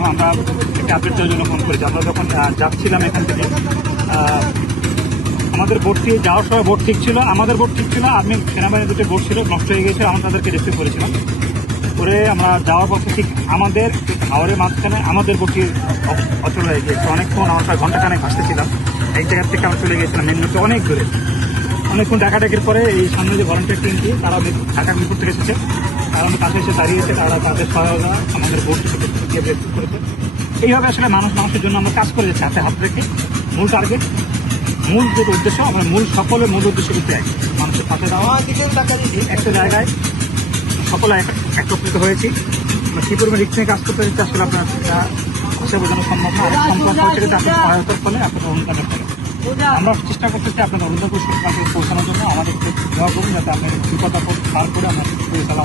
এবং আমরা একটি আপডেট দেওয়ার জন্য ফোন করেছি। আমরা যখন যাচ্ছিলাম এখান থেকে, আমাদের বোটটি যাওয়ার সময় বোট ঠিক ছিল, আমাদের বোট ঠিক ছিল, আর্মি সেনাবাহিনীর দুটো বোট ছিল, নষ্ট হয়ে গিয়েছিল। আমরা তাদেরকে রিসিভ করেছিলাম করে আমরা যাওয়ার পথে ঠিক আমাদের হাওরের মাঝখানে আমাদের বোটটি অচল হয়ে গিয়েছে। অনেকক্ষণ আমরা প্রায় ঘন্টাখানেক ভাসতেছিলাম। এক জায়গার থেকে আমরা চলে গিয়েছিলাম মেন রোডে অনেক দূরে। অনেকক্ষণ ডাকাডাকির পরে এই সামনে যে ভলান্টিয়ার টিমটি, তারা ঢাকা মিরপুর থেকে এসেছে, তারা আমাদের কাছে এসে দাঁড়িয়েছে। তারা তাদের সহায়তা আমাদের বোটটি থেকে রেস্কিউ করেছে। এইভাবে আসলে মানুষের জন্য আমরা কাজ করে যাচ্ছি হাতে হাত রেখে। মূল টার্গেট, মূল যে উদ্দেশ্য, আমার সকলের মূল উদ্দেশ্য কিন্তু এক, মানুষের পাশে দেওয়া। একটা জায়গায় সকলে একত্রিত হয়েছি। আমরা কী পরিমাণ রিস্ক নিয়ে কাজ করতে হচ্ছে আসলে আপনার হিসেবে বোঝানো সম্ভব না। সম্পদ হচ্ছে কিন্তু আপনার সহায়তার ফলে, আপনার অনুদানের ফলে আমরা চেষ্টা করতেছি আপনাদের অনুদান পৌঁছানোর জন্য। আমাদেরকে দোয়া করুন যাতে আপনার বিপদ আপদ পার করে আমরা পরিচালনা